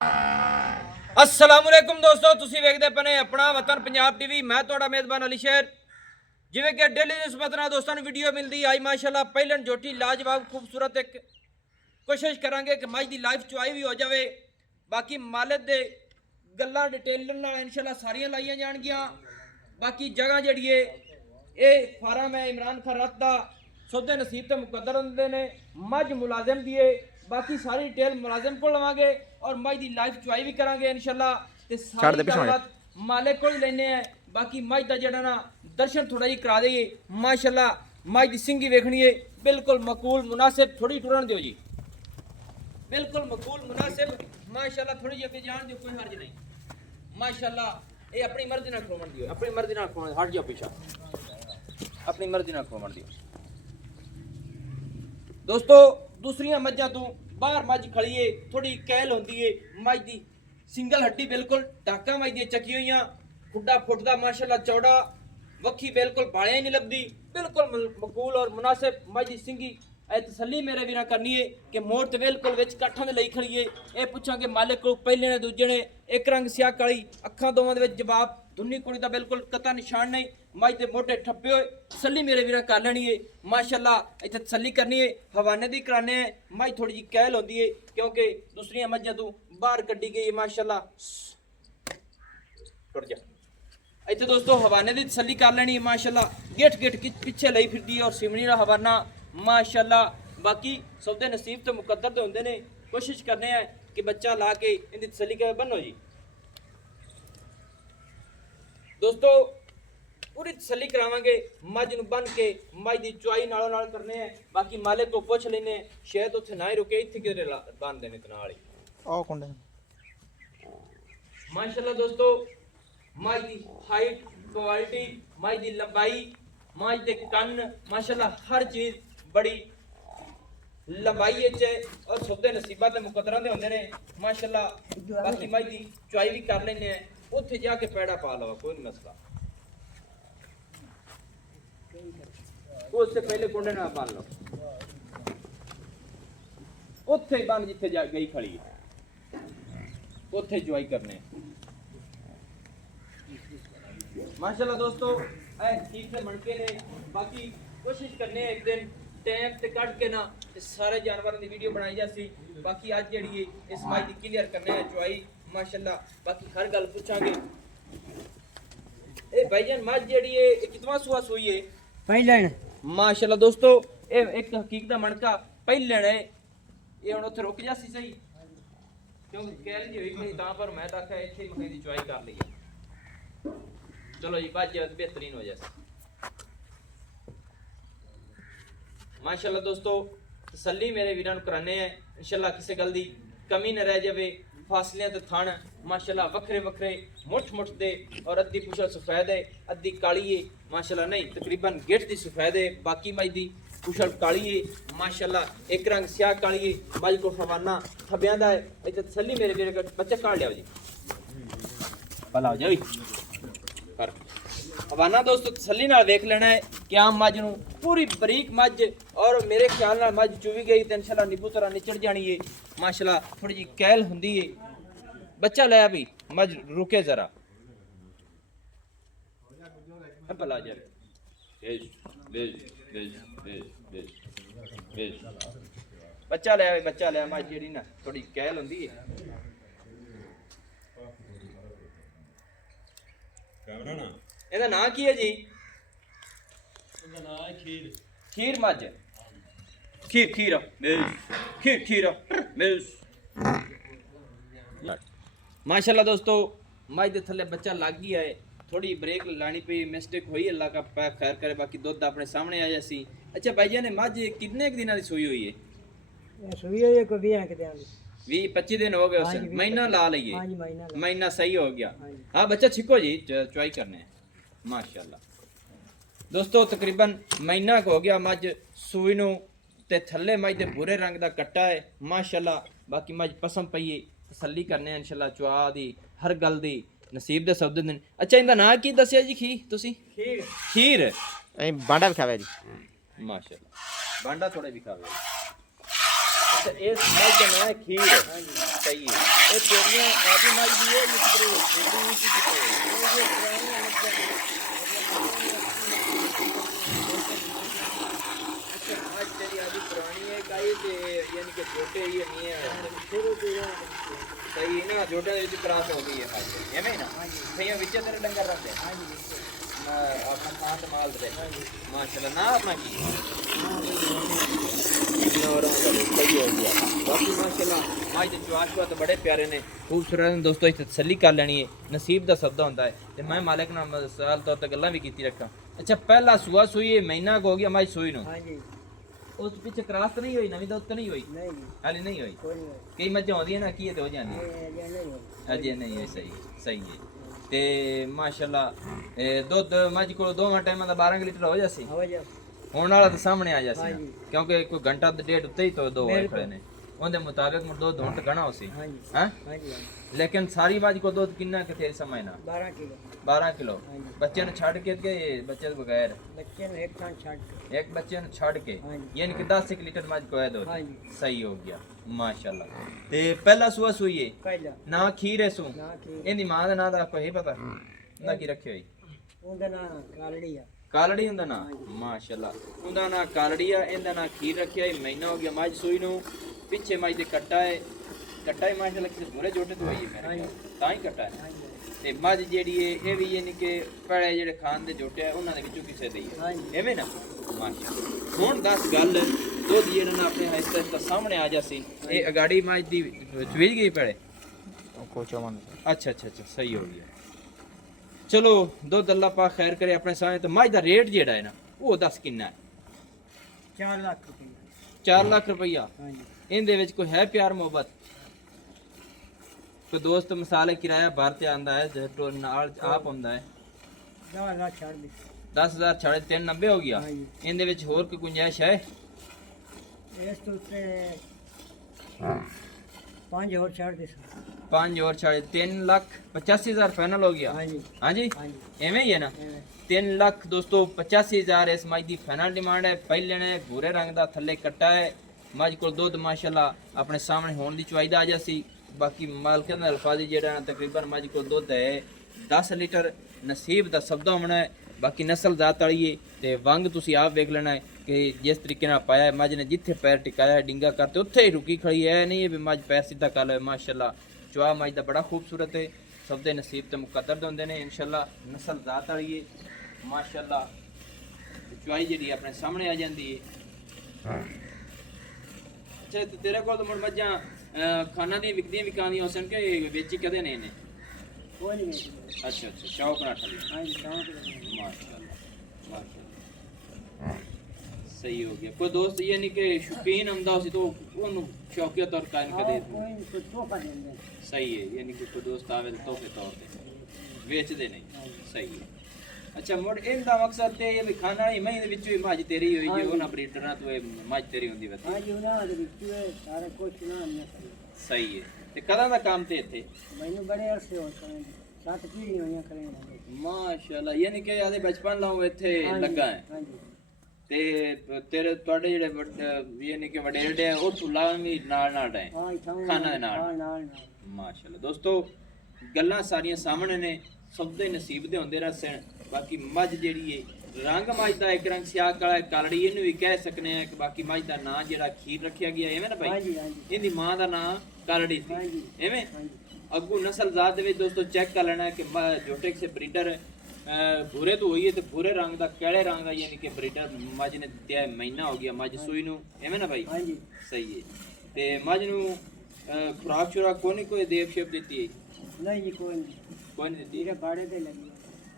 अस्सलामुअलैकुम दोस्तों, तुसी वेखदे पने अपना वतन पंजाब टीवी। मैं तुहाडा मेज़बान अली शेर। जिवें कि डेली ਦੀ ਨਿਸਬਤ ਨਾਲ ਦੋਸਤਾਂ ਨੂੰ ਵੀਡੀਓ ਮਿਲਦੀ ਆਈ ਮਾਸ਼ਾਅੱਲਾ ਪਹਿਲਣ ਜੋਟੀ ਲਾਜਵਾਬ ਖੂਬਸੂਰਤ ਇੱਕ ਕੋਸ਼ਿਸ਼ ਕਰਾਂਗੇ ਕਿ ਮੱਝ ਦੀ ਲਾਈਫ ਚੁਆਈ ਵੀ ਹੋ ਜਾਵੇ। ਬਾਕੀ ਮਾਲਕ ਦੇ ਗੱਲਾਂ ਡਿਟੇਲ ਨਾਲ ਇਨਸ਼ਾਅੱਲਾ ਸਾਰੀਆਂ ਲਾਈਆਂ ਜਾਣਗੀਆਂ। ਬਾਕੀ ਜਗ੍ਹਾ ਜਿਹੜੀ ਏ ਇਹ ਫਾਰਮ ਹੈ ਇਮਰਾਨ ਖਾਨ ਰਤ ਦਾ ਸੌਦੇ ਨਸੀਬ ਤੇ ਮੁਕੱਦਰ ਹੁੰਦੇ ਨੇ। ਮੱਝ ਮੁਲਾਜ਼ਮ ਦੀ ਏ, ਬਾਕੀ ਸਾਰੀ ਡਿਟੇਲ ਮੁਲਾਜ਼ਮ ਕੋਲ ਲਵਾਂਗੇ और मज की लाइफ चुआई भी करांगे इंशाल्लाह ते सारी गलबात मालिक को ही लेने हैं। बाकी मज का जड़ा ना दर्शन थोड़ा जी करा देइए माशाल्लाह। मज की सिंगी वेखनी है बिल्कुल मकूल मुनासिब, थोड़ी टुरन दियो जी, बिल्कुल मकूल मुनासिब माशाल्लाह। थोड़ी जी अगे जान दियो, कोई हर्ज नहीं माशाल्लाह। ये अपनी मर्जी ना खरोमन दियो, अपनी मर्जी ना खरोमन, हट जाओ पीछा, अपनी मर्जी ना खरोमन दियो दोस्तों। दूसरियां मज्जां तो बाहर मज खड़ी है, थोड़ी कैल होंदी है मज दी सिंगल हड्डी बिल्कुल टाका मज दी चकी हुई, खुड्डा फुटदा माशाल्लाह चौड़ा, वक्खी बिल्कुल बालियां ही नहीं लभदी, बिल्कुल मकूल और मुनासिब मज दी सिंगी। ए तसल्ली मेरे वीरां करनी है कि मोड़ ते बिल्कुल विच काठां दे लई खड़ी है। ए पुछांगे मालिक को पहले ने दूजे ने एक रंग स्याह काली अखां दोवां दे विच जवाब, दुन्नी कुड़ी दा बिल्कुल कता निशान नहीं। मज दे मोटे ठप्पे होए तसल्ली मेरे वीरां कर लेनी है माशाल्लाह। इत्थे तसल्ली करनी है, हवाने दी कराने है। मज थोड़ी जी कैल होंदी है क्योंकि दूसरियां मज्जां तो बाहर कड्डी गई है माशाल्लाह। टुट जा इत्थे दोस्तों, हवाने दी तसल्ली कर लेनी है माशाल्लाह। गिट गिट पिछे लई फिरदी है और सिमनी दा हवाना माशाल्लाह। बाकी सौदे नसीब तो मुकद्दर तो होंदे ने, कोशिश करने हैं कि बच्चा ला के इनकी तसल्ली के बनो जी दोस्तों। पूरी तसल्ली करावांगे मज नूं बन के, मज दी चुआई नालों नाल करने हैं। बाकी मालिक को पुछ लेने, शायद उत्थे ना ही रुके, इत्थे किधरे बन देने ते नाल ही आ कुंडे माशाल्लाह दोस्तों। मज दी हाइट क्वालिटी, मज दी लंबाई, मज दे कन्न माशाल्लाह हर चीज बड़ी लंबाई है और सौदे नसीबा ते मुकद्दरां दे होंदे ने माशाल्लाह। बाकी मज दी चुआई भी कर लेने हैं, उत्थे जाके पैड़ा पा लवा, कोई नहीं मसला। उससे पहले कुंडे ना बांध लो, उत्थे बन जिथे जा गई खड़ी है, उत्थे जुआई करने माशाल्लाह दोस्तों। ऐ ठीक से मनके ने। बाकी कोशिश करने एक दिन टाइम ते कट के ना सारे जानवरों की वीडियो बनाई जासी। बाकी आज जेड़ी है इस मज दी क्लियर करने है चुआई माशाल्लाह। बाकी हर गल पूछांगे। ए भाईजान मज जेड़ी है कितना सुआ सोई है? पहले माशाल्लाह दोस्तों, ये एक हकीक दा मणका पहले ने ये हुण उत्थे रुक जासी सही क्योंकि कैल जी होई नहीं तां पर मैं तां आख्या इत्थे मखे दी चुआई कर लईए। चलो जी बाज बेहतरीन हो जाए माशाल्लाह दोस्तों। तसल्ली मेरे वीरां नूं कराने हैं इंशाल्लाह, किसी गल दी कमी न रह जावे। फासलियां ते थण माशाल्लाह वखरे वखरे मुठ मुठ दे और अद्धी पुछल सफेद है, अद्धी काली है माशाल्लाह। नहीं तकरीबन गिट दी सफेद है, बाकी मज दी पुछल काली है माशाल्लाह। एक रंग स्याह काली है मज को हवाना थब्यां दा है। इत्थे तसल्ली मेरे वीर बच्चा काट लिया जी, भला हो जाओ कर हवाना दोस्तों। तसल्ली नाल वेख लेना है कि आम मज नूं पूरी बरीक मज और मेरे ख्याल नाल मज चुवी गई तो इंशाल्लाह नींबू तरह निचड़ जानी है माशाल्लाह। थोड़ी जी कैल हुंदी है, बच्चा लाया भी मज रुके जरा भला जा बच्चा लाया, बच्चा लाया मज जेड़ी ना थोड़ी कैल हुंदी है। ਇਹਦਾ ਨਾਂ ਕੀ ਹੈ ਜੀ? ਇਹਦਾ ਨਾਂ ਹੈ ਖੀਰ। ਖੀਰ ਮੱਝ, ਖੀਰ ਖੀਰ ਖੀਰ ਖੀਰ ਮਿਲ माशाल्लाह दोस्तों। मज दे थल्ले बच्चा लग गया है, थोड़ी ब्रेक लानी पई, मिस्टेक हुई, अल्लाह का खैर करे। बाकी दुध अपने सामने आ जासी। अच्छा भाईजान ने मज कितने दिनों की सूई हुई है? सूई है को 20-25 दिन हो गए, उसे महीना ला लिये, महीना सही हो गया। हाँ बच्चा छिको जी, चुआई करने माशाल्लाह दोस्तों। तकरीबन महीना हो गया मज सूई नूं ते थल्ले मज दे भूरे रंग दा कट्टा है माशाल्लाह। बाकी मज पसंद पई है, तसल्ली करने इंशाल्लाह चुआ दी हर गल दी नसीब दे सब दिन। अच्छा इनका नाम की दसिया जी? तुसी खीर खीर बांडा भी खावे जी माशाल्लाह, बांडा थोड़े भी खावे। अच्छा इस मज का नाम है खीर सही है ये तेरियां आदि मज दी है ये कितने आज तेरी आदि पुरानी है गाय ते यानी कि छोटे ये नहीं है सही है ना छोटे ਦੇ ਵਿੱਚ ਕਰਾਸ ਹੋ ਗਈ ਹੈ ਅੱਜ ਐਵੇਂ ਨਾ ਸਹੀ ਵਿੱਚ ਤੇਰੇ ਡੰਗਰ ਰੱਖਦੇ ਆਪਣਾ ਖਾਂ ਤੇ ਮਾਲ ਦੇ ਮਾਸ਼ਾਅੱਲਾ ਨਾ ਆਪਣਾ ਕੀ सही हो गया बाकी माशाल्लाह आज ਦੇ ਜਵਾਸ਼ਵਾ ਤਾਂ ਬੜੇ ਪਿਆਰੇ ਨੇ ਖੂਬਸੂਰਤ ਨੇ ਦੋਸਤੋ ਇੱਥੇ ਤਸੱਲੀ ਕਰ ਲੈਣੀ ਹੈ ਨਸੀਬ ਦਾ ਸਬਦਾ ਹੁੰਦਾ ਹੈ ਤੇ ਮੈਂ ਮਾਲਕ ਨਾਲ ਮਸਾਲ ਤੌਰ ਤੇ ਗੱਲਾਂ ਵੀ ਕੀਤੀ ਰੱਖਾਂ ਅੱਛਾ ਪਹਿਲਾ ਸੂਆ ਸੂਈ ਹੈ ਮਹੀਨਾ ਹੋ ਗਿਆ ਮਾਈ ਸੂਈ ਨੂੰ ਹਾਂਜੀ ਉਸ ਪਿੱਛੇ ਕਰਾਸ ਤਾਂ ਨਹੀਂ ਹੋਈ ਨਵੀਂ ਤਾਂ ਉੱਤੇ ਨਹੀਂ ਹੋਈ ਨਹੀਂ ਜੀ ਹਾਲੇ ਨਹੀਂ ਹੋਈ ਕੋਈ ਨਹੀਂ ਕਈ ਮੱਝਾਂ ਆਉਂਦੀਆਂ ਨਾ ਕੀ ਤੇ ਹੋ ਜਾਂਦੀ ਇਹ ਨਹੀਂ ਹੋਈ ਅਜੇ ਨਹੀਂ ਹੋਈ ਸਹੀ ਸਹੀ ਹੈ ਤੇ ਮਾਸ਼ਾਅੱਲਾ ਦੁੱਧ ਮੱਝ ਕੋਲ ਦੋਵਾਂ ਟਾਈਮਾਂ ਦਾ 12 ਲੀਟਰ ਹੋ ਜਾਸੀ ਹੋ ਜਾ ਹੁਣ ਵਾਲਾ ਤਾਂ ਸਾਹਮਣੇ ਆ ਜਾਸੀ ਹਾਂਜੀ। ਕਿਉਂਕਿ ਕੋਈ ਘੰਟਾ ਡੇਢ ਉੱਤੇ ਹੀ ਤੋਂ ਦੋ ਹੋਏ ਖੜੇ ਨੇ ਉਹਦੇ ਮੁਤਾਬਿਕ ਮੁਰ ਦੁੱਧ ਹੁਣ ਗਣਾ ਹੋਸੀ ਹਾਂਜੀ ਹਾਂ ਹਾਂਜੀ ਲੇਕਿਨ ਸਾਰੀ ਮੱਝ ਕੋ ਦੁੱਧ ਕਿੰਨਾ ਕਿਥੇ ਸਮਝਣਾ 12 ਕਿਲੋ 12 ਕਿਲੋ ਹਾਂਜੀ। ਬੱਚੇ ਨੂੰ ਛੱਡ ਕੇ ਬੱਚੇ ਤੋਂ ਬਗੈਰ ਬੱਚੇ ਨੂੰ ਇੱਕ ਥਾਂ ਛੱਡ ਕੇ एक बच्चे ने छड़ के ਹਾਂਜੀ। यानी कि 10 लीटर मज को है दो ਹਾਂਜੀ सही हो गया माशाल्लाह ते पहला सुआ सुई है ਪਹਿਲਾ ना खीर है सु ਨਾ ਕੀ इहदी मां दा नाम दा कोई पता ना की रखे होई ਉਹਦਾ ਨਾਂ ਕਾਲੜੀ ਆ कालड़ी हुंदा ना माशाल्लाह उंदा ना कालड़ी है इंदा ना खीर रखे है महीना हो गया मज सुई नु पीछे मज दे कट्टा है माशाल्लाह किसे पूरे जोटे तो होई है मेरे तां ही कट्टा है ਹਾਂਜੀ ਤੇ ਮੱਝ ਜਿਹੜੀ ਹੈ ਇਹ ਵੀ ਯਾਨੀ ਕਿ ਪਹਿਲੇ ਜਿਹੜੇ ਖਾਨ ਦੇ ਜੋਟੇ ਆ ਉਹਨਾਂ ਦੇ ਵਿੱਚੋਂ ਕਿਸੇ ਦੇ ਹੀ ਹੈ ਹਾਂਜੀ ਐਵੇਂ ਨਾ ਮਾਸ਼ਾਅੱਲਾ ਹੁਣ ਦੱਸ ਗੱਲ ਦੁੱਧ ਜਿਹੜਾ ਨਾ ਆਪਣੇ ਹਸਤੇ ਦਾ ਸਾਹਮਣੇ ਆ ਜਾਸੀ ਇਹ ਅਗਾੜੀ ਮੱਝ ਦੀ ਚਵੇਜ ਗਈ ਪਹਿਲੇ ਕੋਚਾ ਮੰਨ ਅੱਛਾ ਸਹੀ ਹੋ ਗਿਆ ਚਲੋ ਦੁੱਧ ਅੱਲਾ ਪਾਕ ਖੈਰ ਕਰੇ ਆਪਣੇ ਸਾਹਮਣੇ ਤੇ ਮੱਝ ਦਾ ਰੇਟ ਜਿਹੜਾ ਹੈ ਨਾ ਉਹ ਦੱਸ ਕਿੰਨਾ ਹੈ 4 ਲੱਖ ਰੁਪਏ 4 ਲੱਖ ਰੁਪਈਆ ਹਾਂਜੀ ਇਹਦੇ ਵਿੱਚ ਕੋਈ ਹੈ ਪਿਆਰ ਮੁਹੱਬਤ ਕੋਈ ਦੋਸਤ ਮਿਸਾਲੇ ਕਿਰਾਇਆ ਭਰ ਤੇ ਆਂਦਾ ਹੈ ਜੋ ਨਾਲ ਆਪ ਹੁੰਦਾ ਹੈ 10 ਲੱਖ ਛੱਡ ਦੇ 10000 ਛਾੜੇ 390 ਹੋ ਗਿਆ ਹਾਂਜੀ। ਇਹਦੇ ਵਿੱਚ ਹੋਰ ਕੋਈ ਗੁੰਜਾਇਸ਼ ਹੈ ਇਸ ਤੋਂ ਉੱਤੇ 5 ਹੋਰ ਛੱਡ ਦੇ 5 ਹੋਰ ਛਾੜੇ 3,85,000 ਫਾਈਨਲ ਹੋ ਗਿਆ ਹਾਂਜੀ ਹਾਂਜੀ ਹਾਂਜੀ ਐਵੇਂ ਹੀ ਹੈ ਨਾ ਐਵੇਂ। 3 ਲੱਖ ਦੋਸਤੋ 85,000 ਇਸ ਮੱਝ ਦੀ ਫਾਈਨਲ ਡਿਮਾਂਡ ਹੈ ਪਹਿਲੇ ਨੇ ਭੂਰੇ ਰੰਗ ਦਾ ਥੱਲੇ ਕੱਟਾ ਹੈ ਮੱਝ ਕੋਲ ਦੁੱਧ ਮਾਸ਼ਾਅੱਲਾ ਆਪਣੇ ਸਾਹਮਣੇ ਹੋਣ ਦੀ ਚਾਹੀਦਾ ਆ ਜਾਸੀ ਬਾਕੀ ਮਾਲਕਾਂ ਦਾ ਅਲਫਾਜ਼ੀ ਜਿਹੜਾ ਤਕਰੀਬਨ ਮੱਝ ਕੋਲ ਦੁੱਧ ਹੈ 10 ਲੀਟਰ ਨਸੀਬ ਦਾ ਸਬਦਾ ਹੋਣਾ ਹੈ ਬਾਕੀ ਨਸਲ ਜ਼ਾਤ ਵਾਲੀ ਹੈ ਤੇ ਵੰਗ ਤੁਸੀਂ ਆਪ ਵੇਖ ਲੈਣਾ ਹੈ ਕਿ ਜਿਸ ਤਰੀਕੇ ਨਾਲ ਪਾਇਆ ਮੱਝ ਨੇ ਜਿੱਥੇ ਪੈਰ ਟਿਕਾਇਆ ਡਿੰਗਾ ਕਰਤੇ ਉੱਥੇ ਹੀ ਰੁਕੀ ਖੜੀ ਹੈ ਨਹੀਂ ਇਹ ਵੀ ਮੱਝ ਪੈਰ ਸਿੱਧਾ ਕਰ ਲਵੇ ਮਾਸ਼ਾਅੱਲਾ ਚਵਾ ਮੱਝ ਦਾ ਬੜਾ ਖੂਬਸੂਰਤ ਹੈ ਸਭ ਦੇ ਨਸੀਬ ਤੇ ਮੁਕੱਦਰ ਹੁੰਦੇ ਨੇ ਇਨਸ਼ਾਅੱਲਾ ਨਸਲ ਜ਼ਾਤ ਵਾਲੀ ਹੈ ਮਾਸ਼ਾਅੱਲਾ ਚਵਾਈ ਜਿਹੜੀ ਆਪਣੇ ਸਾਹਮਣੇ ਆ ਜਾਂਦੀ ਹੈ ਅੱਛਾ ਤੇ ਤੇਰੇ ਕੋਲ ਤਾਂ ਮੁੜ ਮੱਝਾਂ ਖਾਣਾ ਦੀ ਵਿਕਦੀਆਂ ਵਿਕਾਉਂਦੀਆਂ ਹੋ ਸਨ ਕਿ ਵੇਚੀ ਕਦੇ ਨਹੀਂ ਨੇ ਕੋਈ ਨਹੀਂ ਅੱਛਾ ਸ਼ੌਕ ਨਾਲ ਠੱਲੀ ਹਾਂਜੀ ਸ਼ੌਂਕ माशाल्लाह सही हो गया कोई दोस्त यानी कि शौकीन आंदा सी तो ਉਹਨੂੰ ਸ਼ੌਕੀਆ ਤੌਰ ਕਾਇਮ ਕਰ ਦੇ ਕੋਈ ਨਹੀਂ ਕੋਈ ਤੋਹਫਾ ਦਿੰਦੇ ਸਹੀ ਹੈ ਯਾਨੀ ਕਿ ਕੋਈ ਦੋਸਤ ਆਵੇ ਤਾਂ ਤੋਹਫੇ ਤੌਰ ਤੇ ਵੇਚਦੇ ਨਹੀਂ ਸਹੀ ਹੈ ਅੱਛਾ ਮੁੜ ਇਹਦਾ ਮਕਸਦ ਤੇ ਇਹ ਵੀ ਖਾਣ ਵਾਲੀ ਮਹੀਂ ਦੇ ਵਿੱਚ ਵੀ ਮੱਝ ਤੇਰੀ ਹੋਈ ਜੇ ਉਹਨਾਂ ਬਰੀਡਰਾਂ ਤੋਂ ਇਹ ਮੱਝ ਤੇਰੀ ਹੁੰਦੀ ਵਤੀ ਹਾਂਜੀ ਉਹਨਾਂ ਦੇ ਵਿੱਚ ਇਹ ਸਾਰੇ ਕੁਝ ਨਾ ਨਹੀਂ ਸਹੀ ਹੈ ਤੇ ਕਦਾਂ ਦਾ ਕੰਮ ਤੇ ਇੱਥੇ ਮੈਨੂੰ ਬੜੇ ਅਰਸੇ ਹੋ ਗਏ 7 ਪੀੜ੍ਹੀਆਂ ਹੋਈਆਂ ਕਰੇ ਮਾਸ਼ਾਅੱਲਾ ਯਾਨੀ ਕਿ ਆਦੇ ਬਚਪਨ ਲਾਉ ਇੱਥੇ ਲੱਗਾ ਹੈ ਹਾਂਜੀ ਤੇ ਤੇਰੇ ਤੁਹਾਡੇ ਜਿਹੜੇ ਯਾਨੀ ਕਿ ਵਡੇਰੇ ਉਹ ਤੁਲਾ ਵੀ ਨਾਲ ਰਹੇ ਹਾਂ ਇਥਾਂ ਖਾਣਾ ਦੇ ਨਾਲ ਨਾਲ ਮਾਸ਼ਾਅੱਲਾ ਦੋਸਤੋ ਗੱਲਾਂ ਸਾਰੀਆਂ ਸਾਹਮਣੇ ਨੇ ਸਭ ਦੇ ਨਸੀਬ ਦੇ ਹੁੰਦੇ ਰਸਣ ਬਾਕੀ ਮੱਝ ਜਿਹੜੀ ਏ ਰੰਗ ਮੱਝ ਦਾ ਇੱਕ ਰੰਗ ਸਿਆਹ ਕਾਲਾ ਕਾਲੜੀ ਇਹਨੂੰ ਵੀ ਕਹਿ ਸਕਨੇ ਆ ਕਿ ਬਾਕੀ ਮੱਝ ਦਾ ਨਾਂ ਜਿਹੜਾ ਖੀਰ ਰੱਖਿਆ ਗਿਆ ਐਵੇਂ ਨਾ ਭਾਈ ਹਾਂਜੀ ਹਾਂਜੀ ਇਹਦੀ ਮਾਂ ਦਾ ਨਾਂ ਕਾਲੜੀ ਸੀ ਹਾਂਜੀ ਐਵੇਂ ਹਾਂਜੀ ਅੱਗੂ ਨਸਲ ਜ਼ਾਤ ਦੇ ਵਿੱਚ ਦੋਸਤੋ ਚੈੱਕ ਕਰ ਲੈਣਾ ਕਿ ਜੋਟੇ ਕਿਸੇ ਬਰੀਡਰ ਭੂਰੇ ਤੋਂ ਹੋਈ ਹੈ ਤੇ ਭੂਰੇ ਰੰਗ ਦਾ ਕਿਹੜੇ ਰੰਗ ਦਾ ਯਾਨੀ ਕਿ ਬਰੀਡਰ ਮੱਝ ਨੇ ਦਿੱਤਾ ਹੈ ਮਹੀਨਾ ਹੋ ਗਿਆ ਮੱਝ ਸੂਈ ਨੂੰ ਐਵੇਂ ਨਾ ਭਾਈ ਹਾਂਜੀ ਸਹੀ ਹੈ ਤੇ ਮੱਝ ਨੂੰ ਖੁਰਾਕ ਸ਼ੁਰਾਕ ਕੋਈ ਦੇਵ ਸ਼ੇਪ ਦਿੱਤੀ ਹੈ ਨਹੀਂ ਜੀ ਕੋਈ ਨਹੀਂ ਦਿੱਤੀ ਮੇਰੇ ਬਾੜੇ ਤੇ ਲੱਗੀ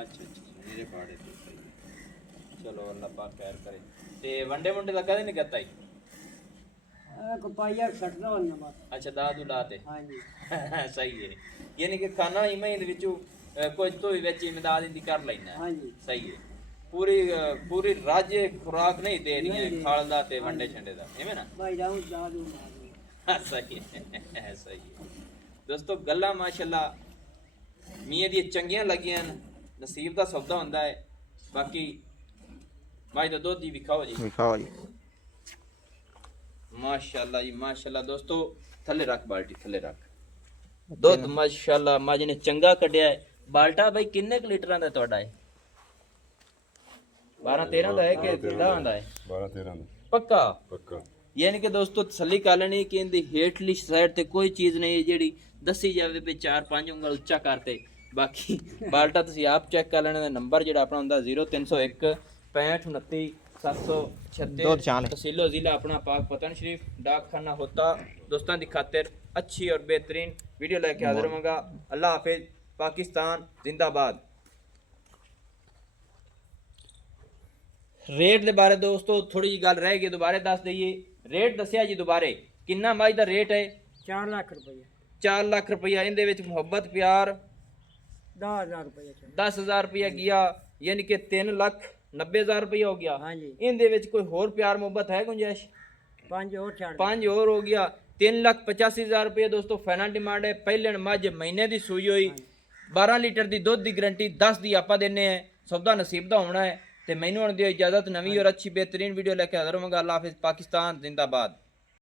ਅੱਛਾ ਮੇਰੇ ਬਾੜੇ ਤੇ ਸਹੀ ਹੈ ਚਲੋ ਅੱਲਾਹ ਪਾਕ ਖੈਰ ਕਰੇ ਤੇ ਵੰਡੇ ਦਾ ਕਦੇ ਨਹੀਂ ਕਰਤਾ ਹੀ ਕੋ ਪਾਇਆ ਛੱਡਣਾ ਹੁੰਦਾ ਬਸ ਅੱਛਾ ਦਾਦੂ ਲਾਤੇ ਹਾਂਜੀ ਸਹੀ ਹੈ ਯਾਨੀ ਕਿ ਖਾਣਾ ਇਵੇਂ ਦੇ ਵਿੱਚੋਂ ਕੁਝ ਤੋਂ ਵੀ ਵਿੱਚ ਇਮਦਾਦ ਦੀ ਕਰ ਲੈਣਾ ਹਾਂਜੀ ਸਹੀ ਹੈ ਪੂਰੀ ਰਾਜੇ ਖੁਰਾਕ ਨਹੀਂ ਦੇ ਰਹੀ ਖਾਲ ਦਾ ਤੇ ਵੰਡੇ ਛੰਡੇ ਦਾ ਐਵੇਂ ਨਾ ਭਾਈ ਜਾਉਂ ਦਾਦੂ ਸਹੀ ਹੈ ਦੋਸਤੋ ਗੱਲਾਂ ਮਾਸ਼ਾਅੱਲਾ ਮੀਆਂ ਦੀਆਂ ਚੰਗੀਆਂ ਲੱਗੀਆਂ ਨਸੀਬ ਦਾ ਸੌਦਾ ਹੁੰਦਾ ਹੈ ਬਾਕੀ ਮਾਈ ਦਾ ਦੁੱਧ ਹੀ ਵਿਖਾਓ ਜੀ ਮਾਸ਼ਾਅੱਲਾ ਜੀ ਮਾਸ਼ਾਅੱਲਾ। ਦੋਸਤੋ ਥੱਲੇ ਰੱਖ ਬਾਲਟੀ, ਥੱਲੇ ਰੱਖ। ਦੁੱਧ ਮਾਸ਼ਾਅੱਲਾ ਮੱਝ ਨੇ ਚੰਗਾ ਕੱਢਿਆ ਹੈ। ਬਾਲਟਾ ਬਾਈ ਕਿੰਨੇ ਕੁ ਲੀਟਰਾਂ ਦਾ ਤੁਹਾਡਾ ਹੈ? 12 13 ਦਾ ਹੈ ਕਿ 10 ਦਾ ਹੈ? 12 13 ਦਾ ਪੱਕਾ ਪੱਕਾ। ਯਾਨੀ ਕਿ ਦੋਸਤੋ ਤਸੱਲੀ ਕਰ ਲੈਣੀ ਕਿ ਇਹਦੀ ਹੇਠਲੀ ਸਾਈਡ ਤੇ ਕੋਈ ਚੀਜ਼ ਨਹੀਂ ਹੈ ਜਿਹੜੀ ਦੱਸੀ ਜਾਵੇ ਵੀ 4-5 ਉਂਗਲ ਉੱਚਾ ਕਰਤੇ। ਬਾਕੀ ਬਾਲਟਾ ਤੁਸੀਂ ਆਪ ਚੈੱਕ ਕਰ ਲੈਣਾ। ਨੰਬਰ ਜਿਹੜਾ ਆਪਣਾ ਹੁੰਦਾ 0301 6529 736 तहसीलो जिला अपना पाक पतन शरीफ डाक खाना होता। दोस्तों की खातिर अच्छी और बेहतरीन वीडियो लेके हाजिर होगा। अल्लाह हाफिज। पाकिस्तान जिंदाबाद। रेट के बारे दोस्तों थोड़ी जी गल रह गई, दोबारा दस दईए। रेट दसिया जी दोबारे किन्ना मज का रेट है? 4 ਲੱਖ ਰੁਪਏ। 4 ਲੱਖ रुपया। इहदे विच मुहब्बत प्यार 10000 ਰੁਪਏ। 10,000 रुपया गया, यानी कि 3,90,000 रुपया हो गया। ਹਾਂਜੀ इहदे विच कोई होर प्यार मुहब्बत है गुंजाइश? 5 ਹੋਰ ਛੱਡ 5 और हो गया। 3,85,000 रुपये दोस्तों फाइनल डिमांड है। पहले मझ महीने की सूई हुई 12 लीटर की दुध की गारंटी 10 की आप देने हैं। सौदा नसीब का होना है। तो मैनू दियो इजाजत। नवी और अच्छी बेहतरीन वीडियो लेके हाजिर होगा। अल्लाह हाफिज। पाकिस्तान जिंदाबाद।